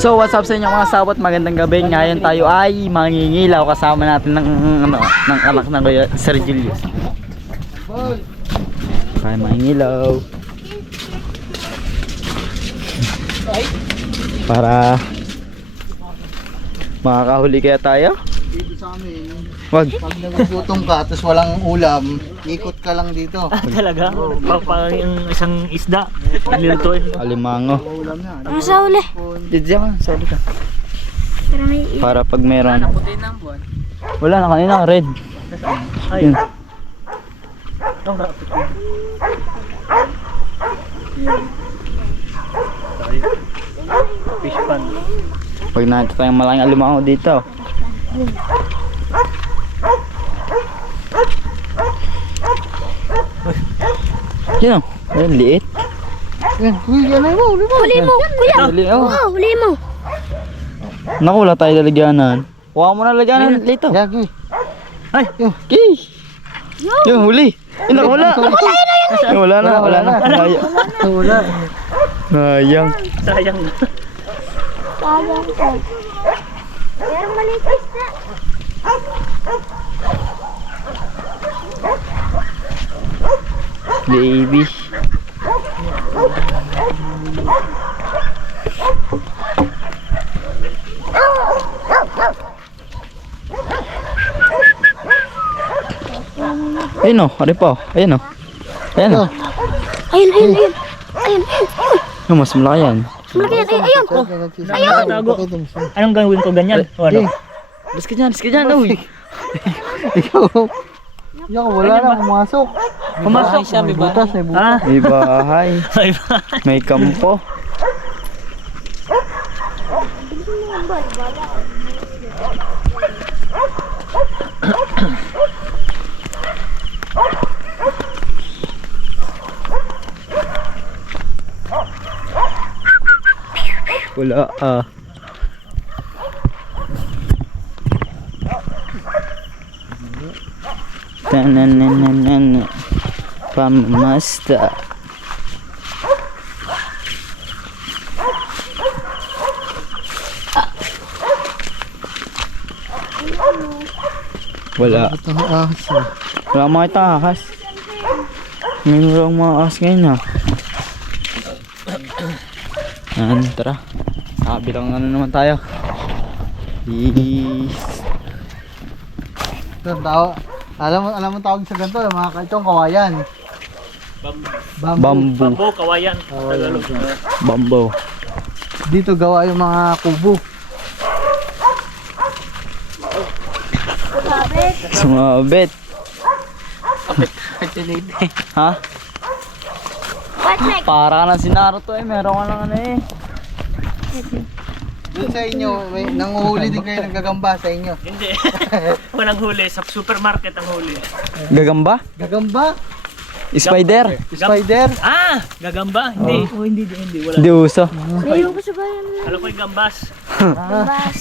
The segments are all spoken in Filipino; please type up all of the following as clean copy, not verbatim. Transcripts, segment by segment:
So what's up sa inyo mga sabot, magandang gabi. Ngayon tayo ay mangingilaw kasama natin ng anak ng Kuya Sir Julius. Tayo mangingilaw para makakahuli kaya tayo. Dito sa amin, Wag. pag nagugutom ka tapos walang ulam, ikot ka lang dito. Talaga? Parang yung isang isda. Nilutuin. Alimango. Ulam na. Ano sa uli? Dito ka, sali ka. Para may Para pag meron. Wala na kanina, red. Ay. Yun. Fish pan. Pag nakita tayong malaking alimango dito. Yun o, ayun, liit. Yan, uy, yan ay mo, huli mo, kuya. Dali, oh. Oo, huli mo. Naku, wala tayo lalagyanan. Huwag mo na lalagyanan dito. Yan, uy. Ay! Okay. Yung huli. Yun na, wala. Wala na, wala na. Wala. Sayang. Sayang. Sayang ko. Pero maliit isda. Baby. Ayun o, ano pa? Ayun o. Ayun o. Ayun, ayun, ayun. Ayun, ayun. Yung mas malaki yan. Malaki yan, ayun, ayun. Tago. Anong gawin ko ganyan? O ano? Biski dyan, uy. Ikaw. Yan, wala na, pumasok. Pumasok siya, May butas, may butas. Ah, May bahay. ay May kampo. Wala ah. Tanananan. Pamasta. Wala. Ito ang ahas. Wala makita ahas. Ngayon walang mga ahas ngayon ha. Yan, tara. Nakabilang ano naman tayo. Peace. Ito, tao. Alam mo tawag sa ganito, mga kaitong kawayan. Bamboo. bambo, kawayan. Tagalog. Bamboo. Dito gawa yung mga kubo. Sumabit. Ha? What's next? Para ka na si Naruto eh. Meron ka lang ano eh. Doon sa inyo, may nanguhuli din kayo ng gagamba sa inyo. Hindi. Walang huli. Sa supermarket ang huli. Gagamba? Gagamba? Spider? Spider? Ah! Gagamba? Hindi. Oh, hindi. Wala. Hindi uso. Ayun ko sa bayan. Alam ko yung gambas. Bas.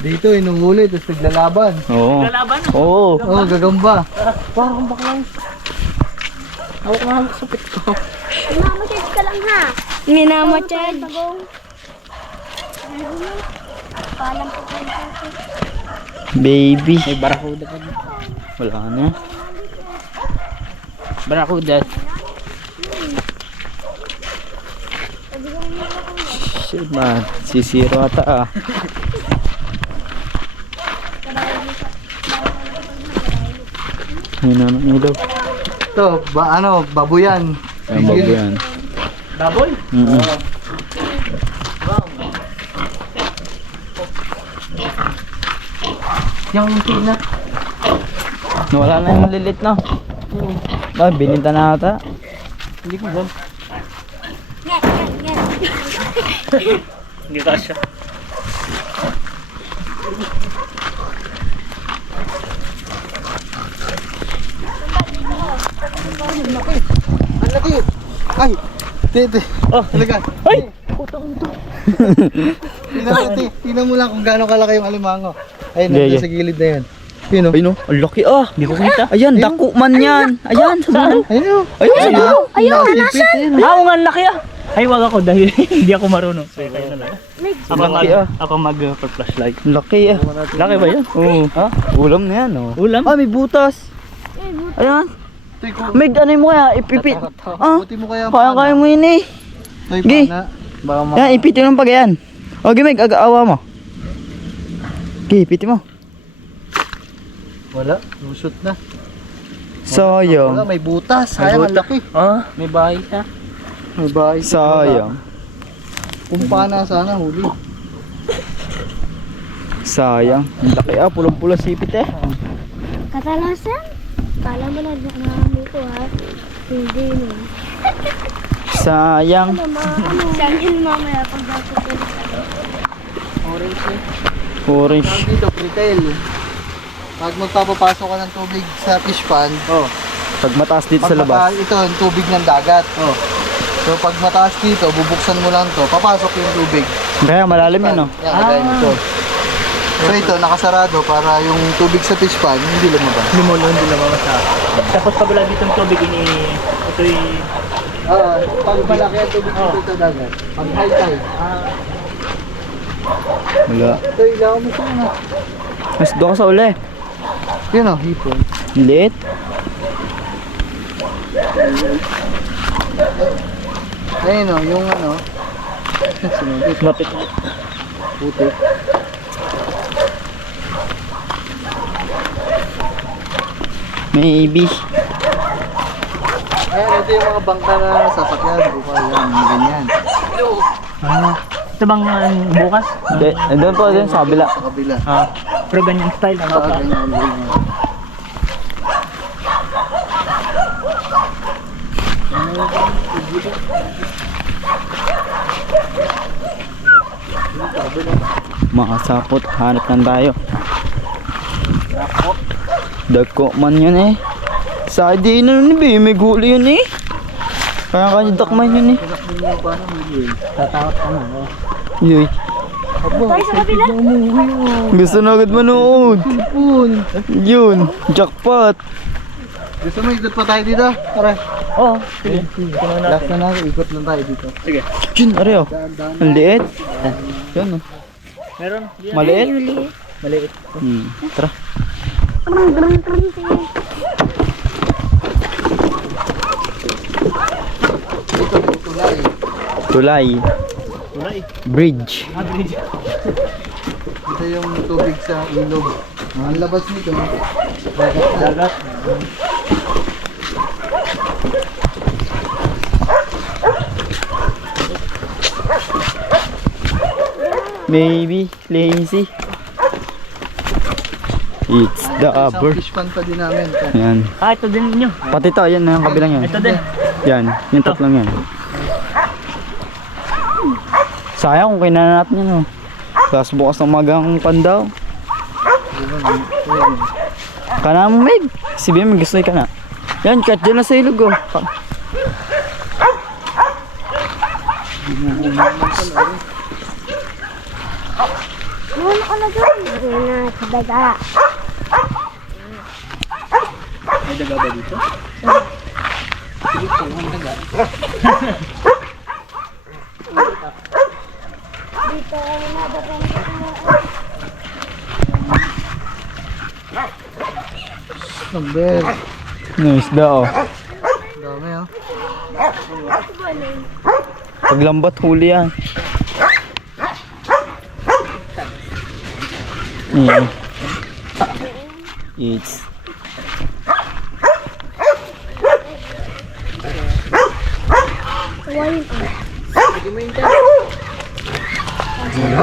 Dito, inuhuli, tapos naglalaban. Oo. Lalaban? Oo. Oo, gagamba. Parang baklang. Hawak nga ang supit ko. Minamacharge ka lang ha. Minamacharge. Palam ko kayo. Baby. May barakuda pa dito. Wala na. Barakuda. Shit man. Sisiro ata ah. Ayun na ng ilaw. Ito, babuyan. Ayun bago yan. Baboy? Yung tina. Nawala na yung malilit na. Ay, bininta na ata. Hindi ko alam. Nget, nget, nget. Hindi ka siya. Ang laki. Ay, tete. Oh, Talaga. ay! Tingnan mo lang kung gaano kalaki yung alimango. Ayun, Yeah, nandun yeah. sa gilid na yun. Yun o. Ay no, ang laki ah. Hindi ko kita. Ayan, dako man yan. Ayan, sa dulo. Ayun o. Ayun, sa dulo. Ayun. Nasipit. Ayun o. Ah, nga laki ah. Ay, wag ako dahil hindi ako marunong. So, tayo na lang. Laki ah. Ako mag-flashlight. Laki ah. Laki ba yan? Oo. Ha? Ulam na yan oh. Ulam? Ah, may butas. Ayan. Meg, ano mo kaya? Ipipit. Ah, Buti mo kaya kaya mo yun eh. May Gi. pana. Baka Yan, ipitin mo pag yan. Okay, Meg, aga-awa mo. Okay, ipitin mo. Wala, lusot na. Wala, Sayang. may butas. Sayang, ang laki. Ah, may bahay na. May bahay. Sayang. Kung pana sana huli. Sayang. Ang laki ah, pulang-pula sipit eh. Katalasan? Kala mo na namin ko ha. Hindi no. Sayang. Saan yun mamaya pag dapat ko. Orange. Tawag dito, retail. Pag magpapapasok ka ng tubig sa fish pond, Pag mataas dito pag sa labas. ito, yung tubig ng dagat. So pag mataas dito, bubuksan mo lang to, papasok yung tubig. Kaya malalim yan oh. Yan, kagaya nito. So ito, nakasarado para yung tubig sa fish pond, hindi lumabas. Hindi lumabas sa. Tapos pag wala dito ng tubig, ito'y... Pag malaki ang tubig dito sa dagat, pag high tide, Wala. ito ilaw mo siya na. Mas doon ka sa uli. Yun o, hipon. Liit. Ayun o, yung ano, sinugit, Lapit. puti. Maybe. Ayan, ito yung mga bangka na sasakyan, buka yan, ganyan. Ito bang bukas? Doon po, doon sa kabila. Sa kabila. Pero ganyan style. Ganyan, ganyan. Makasapot, hanap lang tayo. Dagko man yun eh. Sa di na nun eh, may guli yun eh. Kaya kanya dakman yun eh. Tatakot ka na. Yoy. Tayo sa kabila. Gusto na agad manood. Yun, jackpot. Gusto mo, ikot pa tayo dito? Tara. Oo. Sige. Tingnan Last natin. na natin, ikot lang tayo dito. Sige. Yun, areo. Ang liit. Yun oh. Meron? Maliit. Maliit. Tara. Ito, may tulay. Tulay. Tulay. Bridge. Bridge. Ito yung tubig sa ilog. Ang labas nito, dagat na. Dagat. Maybe lazy. It's the Isang upper. fish pond pa din namin. Yan. Ito din nyo. Pati to, yan na yung kabilang yan. Ito din. Yan, yung tatlong yan. Sayang kung kainan natin yan oh. Tapos bukas ng magang pandaw. Kana mo Meg. Si Bim gusto ka na. Yan, cut dyan na sa ilog oh. Ano ka na doon? Ano sa daga. May daga ba dito? Dito na daga. Number. Nice daw oh. Dami oh. Paglambat huli yan. Yeah. It's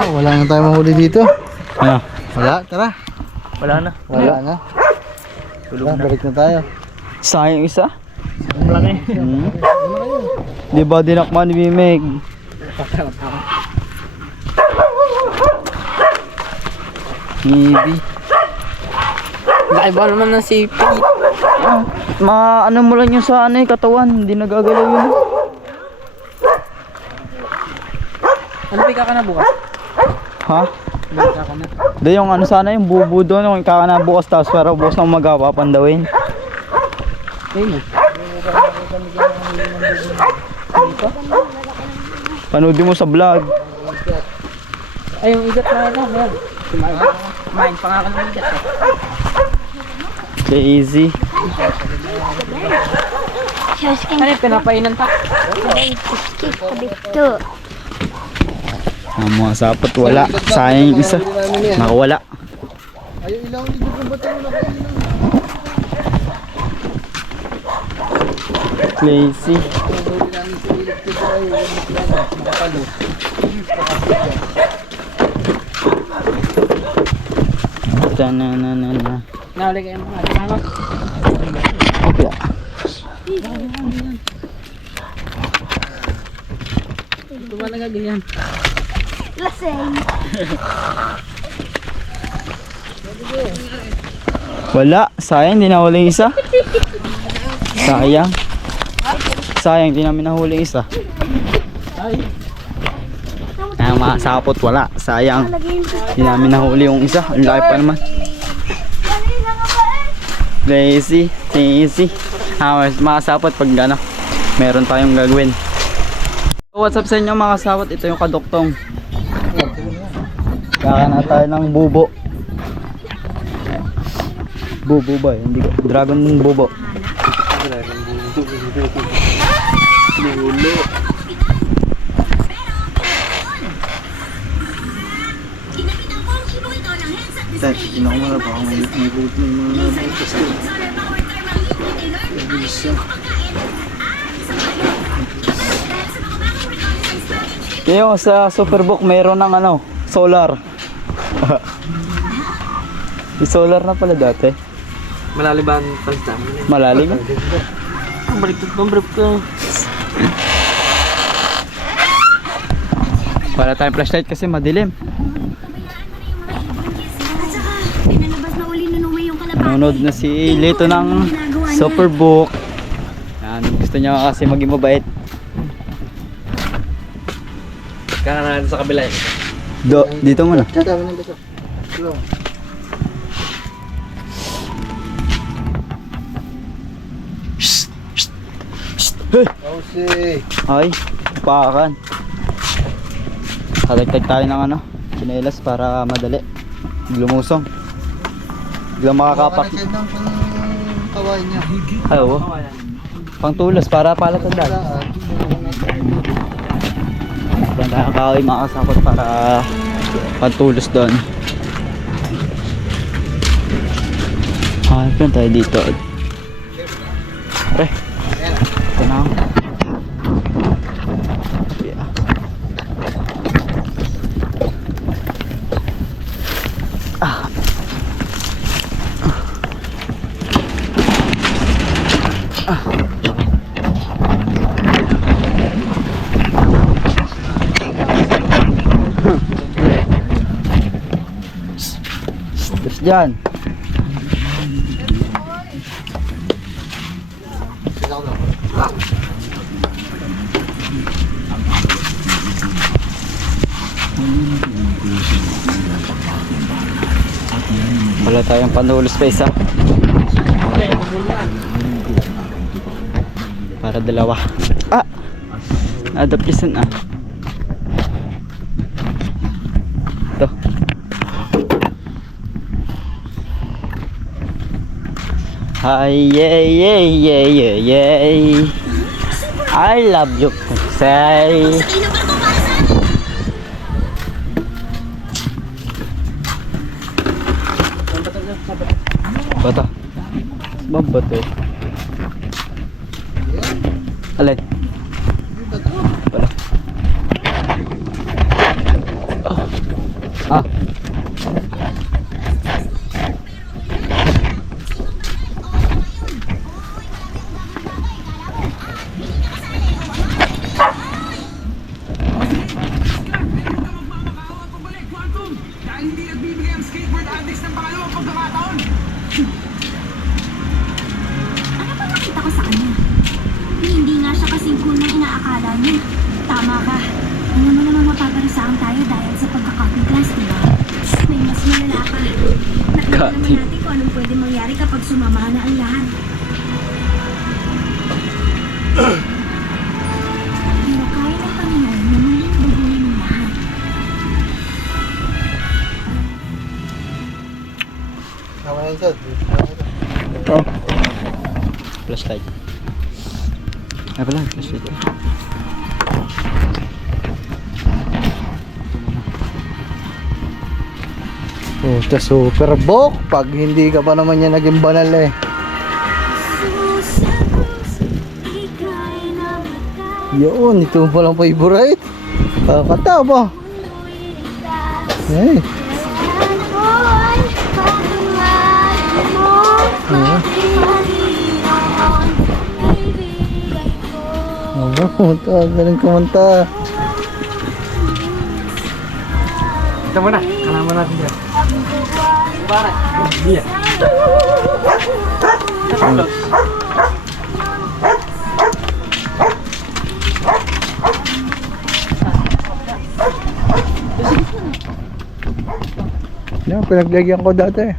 Wala na tayo mahuli dito. ano? Wala, tara. Wala na. Wala na. Tara, balik na tayo. Sayang isa. Ang laki. Di ba dinakman ni Bimeg? Maybe. Laki ba naman ng sipi? Ano mo lang yung sa ano eh, katawan, hindi nagagalaw yun. Ano pa ka na bukas? Ha? Da yung ano sana yung bubu doon, yung kakana bukas tapos pero bukas na umaga papandawin. Panoodin mo sa vlog. Ay, yung igat na ito. Ayan. Kumain pa nga ako ng igat eh. Easy. Shosking Ano yung pinapainan pa? kabito. Ang mga sapot wala. Sayang yung isa. Nakawala. Ayun ilang ligo kung ba't mo nakailang? Lazy. Huli namin sa ilog ko ay makapalo. Tananana. Nahuli kayo mga kasama. Okay. Ito ba nagaganyan? Laseng. Wala. Sayang, di nahuli yung isa. Sayang. Sayang, di namin nahuli yung isa. Ay, mga sapot wala. Sayang. Di namin nahuli yung isa. Ang laki pa naman. Lazy. Lazy. Mga sapot pag ano, meron tayong gagawin. So, what's up sa inyo mga sapot? Ito yung kaduktong. Kaka na tayo ng bubo. Bubo ba? Hindi ko. Dragon bubo. Bulo. Tingnan ko muna baka may buto ng mga butas ko. Yung sa Superbook mayroon ng ano, solar. May solar na pala dati. Malaliban palita. Malalim. Ang baliktad pang brief ko. Wala tayong flashlight kasi madilim. At saka, pinalabas na uli nun uwi yung kalapati. Nanonood na si Lito ng Superbook. Yan, gusto niya kasi maging mabait. Kaya na natin sa kabila eh. Dito muna. Tatawa ng bato. Hello. Hey! Jose. Ay, pakan. Tatagtag tayo ng ano, chinelas para madali. Lumusong. Biglang makakapak. Baka na siya ng kaway niya. Ay, oo. Pangtulos para palatandaan. Yan tayo kaway makasakot para pantulos doon. Hanap lang tayo dito. Pre. Ito na ako. Yeah. Terus dyan. Wala tayong pandulo space ha. Para dalawa. Ah! Adapisan ah. Ito. Ay, yay, yay, yay, yay, yay. I love you, say. Bata. Babato. Alay. Wala. Ah. Ano ba nakita ko sa kanya? Hindi nga siya kasing cool na inaakala niya. Tama ka. Ano mo naman mapaparusahan tayo dahil sa pagka-copy class, di ba? May mas malala ka. Nakita naman natin kung anong pwede mangyari kapag sumama na ang lahat. Pero kaya ng Panginoon na mangyari Chad. Oh. Flashlight. Ay pala, flashlight. Oh, the super bok. Pag hindi ka pa naman yan naging banal eh. Yun, ito mo lang favorite. Kata ba? Eh. Oh, galing kumanta. Ito muna, kalaman natin dyan. Para. Iya. Yan, pinaglagyan ko dati.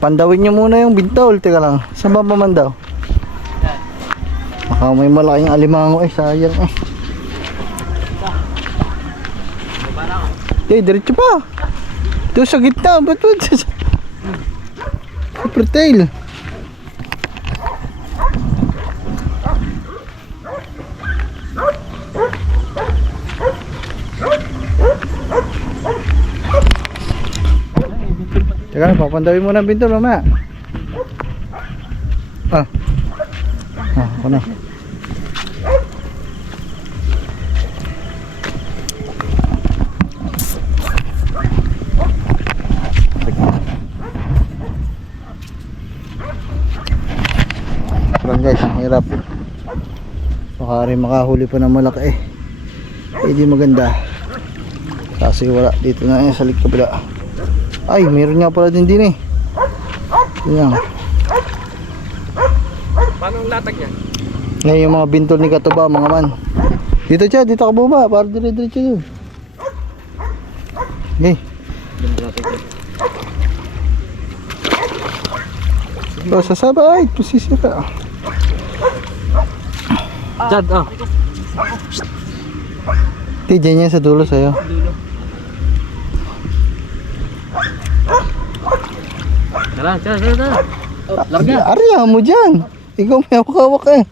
Pandawin nyo muna yung bintol. Teka lang, saan ba pamandaw? Baka may malaking alimango eh, sayang eh. Eh, diretso pa. Ito sa gitna, ba't super tail. Teka, papandawin mo na ang bintol mamaya. Ako na. Guys, ang hirap. Baka rin makahuli pa ng malaki eh. Hindi maganda. Kasi wala dito na sa likod kabila. Ay, meron nga pala din eh. Yan. Paano ang latag niya? Ngayon yung mga bintol ni Katuba, mga man. Dito siya, dito ka bumaba. Para dire-diretso yun. Okay. So, sasabay. Pusisira. Chad, oh. Dyan yan sa dulo sa'yo. Tara, Chad. Larga. Ariya mo dyan. Ikaw may hawak-hawak eh.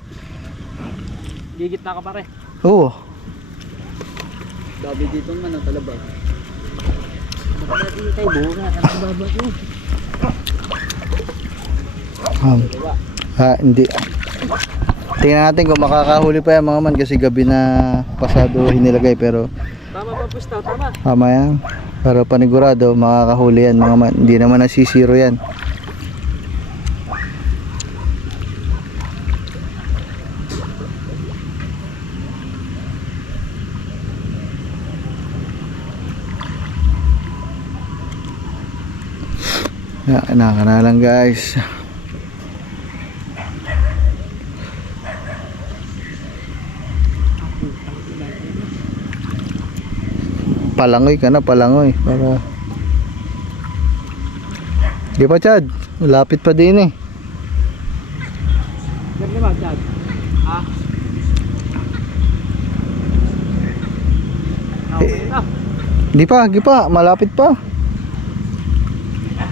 Gigit na ka pare. Oo. Gabi dito man ang talaba. Bakit tayo bunga? Ang baba mo. Hindi. Tingnan natin kung makakahuli pa yan mga man kasi gabi na pasado hinilagay pero Tama ba pustaw? Tama. tama yan. Pero panigurado makakahuli yan mga man. Hindi naman nasisiro yan. Naka na lang guys. Palangoy ka na, palangoy para. Di pa Chad? Malapit pa din eh. Ganda ba, Chad? Ha? Okay na. Di pa, malapit pa.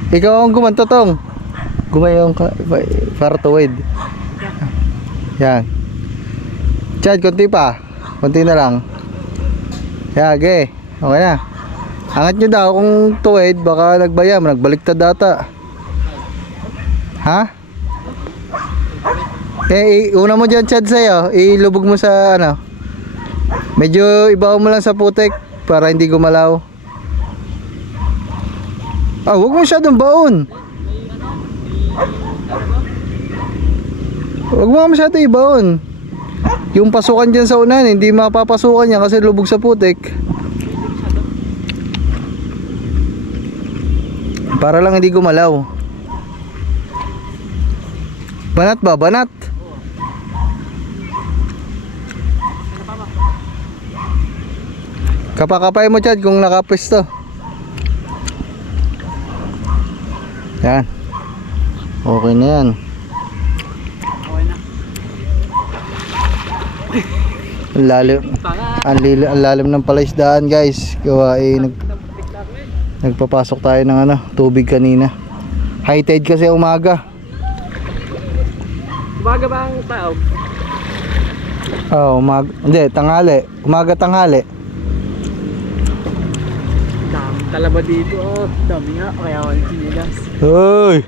Ikaw ang gumantotong. Gumayong ka para tuwid. Yan. Chad, konti pa. Konti na lang. Yage. Okay na. Angat nyo daw kung tuwid, baka nagbayam, nagbaliktad data. Ha? Eh, una mo dyan Chad sa'yo, ilubog mo sa ano. Medyo ibaw mo lang sa putik para hindi gumalaw. Huwag mo masyadong baon. Huwag mo masyadong ibaon. Yung pasukan dyan sa unan, hindi mapapasukan yan kasi lubog sa putik. Para lang hindi gumalaw. Banat ba? Banat? Kapakapay mo Chad kung nakapwesto. Yan. Okay na yan. Okay na. Ang lalim ng palaisdaan guys. Gawa Nagpapasok tayo ng ano, tubig kanina. High tide kasi umaga. Umaga ba ang tao? Oh, umaga. Hindi, tanghali. Umaga tanghali. Dami talaba dito. Oh. Dami nga. Kaya wala sinilas. Hoy!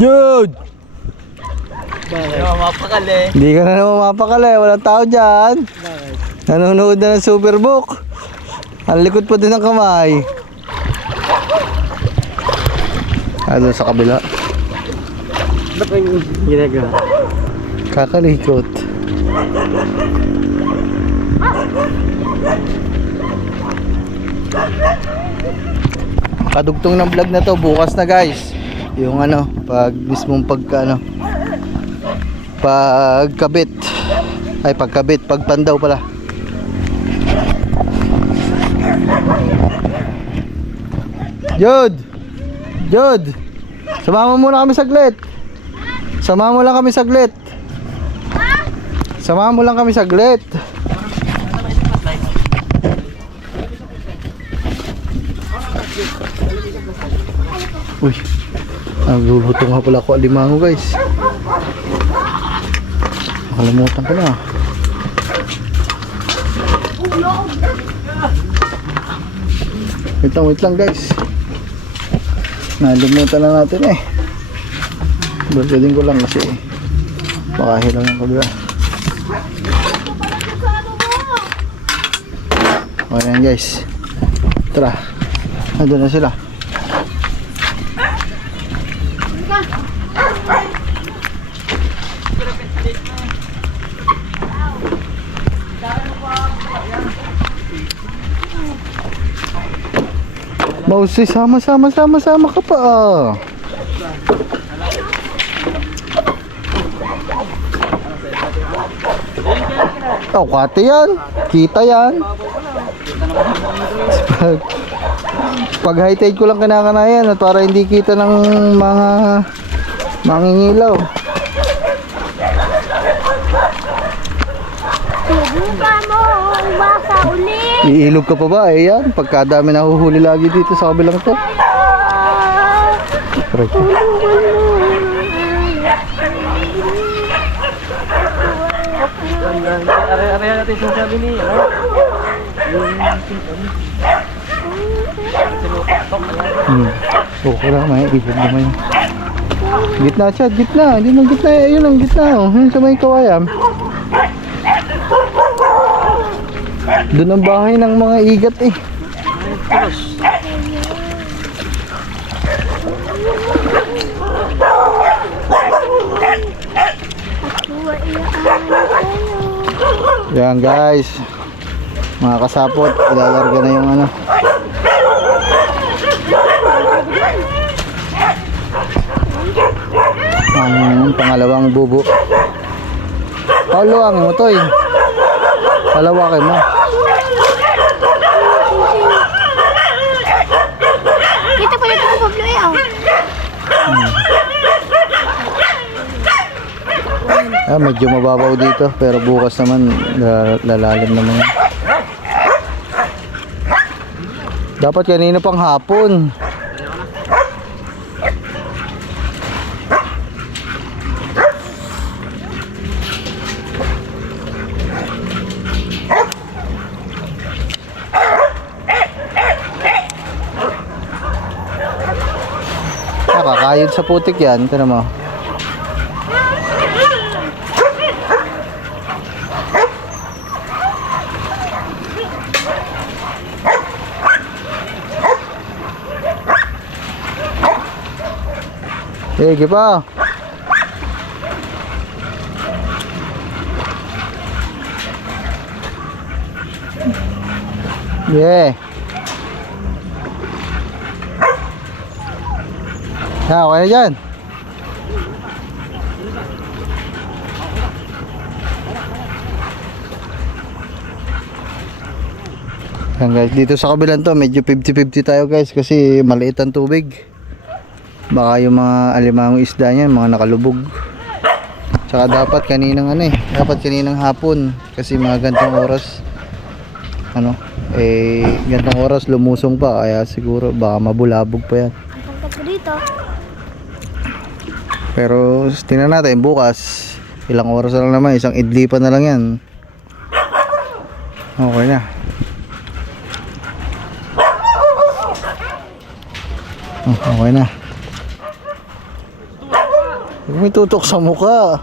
Dude! Bakit? Mapakali. Hindi ka na naman mapakali. Walang tao dyan. Bakit? Nanonood na ng Superbook. Ang likod pa din ng kamay. Doon sa kabila. Ba't may ginagawa? Kakalikot. Kadugtong ng vlog na to bukas na guys. Yung ano, pag mismong pagkabit. Ay pagkabit, pagpandaw pala. Jod! Samahan mo muna kami saglit. Samahan mo lang kami saglit. Samahan mo lang kami saglit. Uy, nagluluto nga pala ako alimango guys. Nakalimutan ko na. Wait lang guys. Nalimutan na natin eh. Balsadin ko lang kasi makahilang ang kabila. Ayan guys. Tara. Nandun na sila. Mausi, sama ka pa ah. Oh, kate yan. Kita yan. Pag high tide ko lang kinakanayan at para hindi kita ng mga mangingilaw. Subuka mo, umasa ulit. Iilog ka pa ba? Eh yan, pagkadami nahuhuli lagi dito sa kabilang to. Are-are natin sinasabi niya. Okay lang, may ilog naman yun. Gitna siya, gitna. Hindi mo gitna, ayun ang gitna. Oh. Yun sa may kawayan. Doon ang bahay ng mga igat eh. Yan guys, mga kasapot, ilalarga na yung ano. Ang pangalawang bubo. Paluangin mo to eh. Palawakin mo. Kita pala ito sa Pablo eh. Medyo mababaw dito pero bukas naman lalalim naman yan. Dapat kanina pang hapon. Nakakayod sa putik yan. Ito naman. Sige pa. Yeah. Okay na dyan. Yan guys, dito sa kabilang to medyo 50-50 tayo guys kasi maliit ang tubig. Baka yung mga alimangong isda niyan mga nakalubog. Tsaka dapat kaninang hapon kasi mga gantong oras gantong oras lumusong pa kaya siguro baka mabulabog pa yan. Pagkat ko dito. Pero tingnan natin bukas ilang oras na lang naman, isang idli pa na lang yan. Okay na. Okay na. Huwag may tutok sa mukha.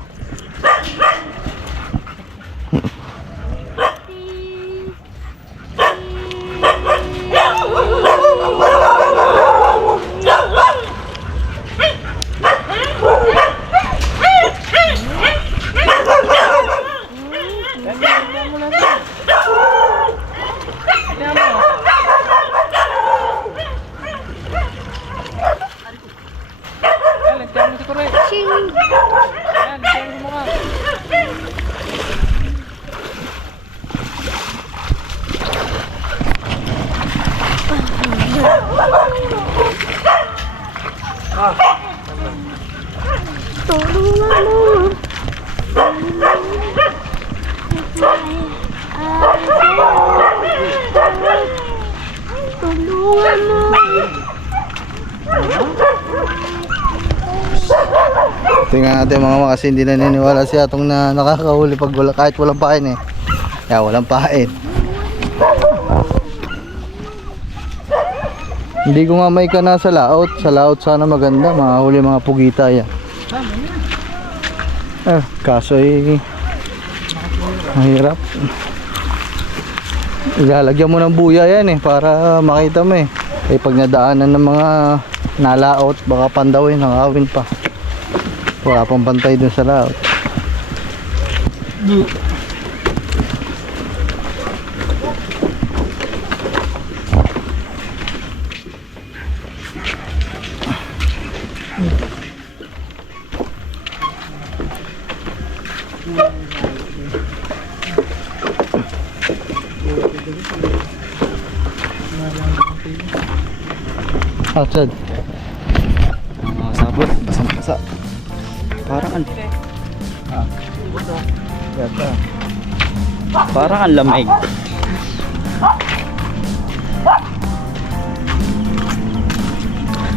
Tulungan mo. Tulungan mo. Tingnan natin mga mama kasi hindi naniniwala si Atong na nakakahuli pag kahit walang pain eh. Kaya walang pain. Hindi ko nga may ka na sa laot. Sa laot sana maganda. Makahuli mga pugita yan. Kaso mahirap. Ilalagyan mo ng buya yan eh para makita mo eh. Pag nadaanan ng mga nalaot baka pandawin, nakawin pa. Wala pang bantay dun sa laot. Outside. Mga sabot, basang-basa. Parang Yata. parang ang lamig.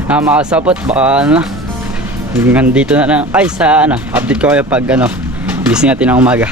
Mga sabot, baka nandito na lang. Ay, update ko kayo pag gising natin ng umaga.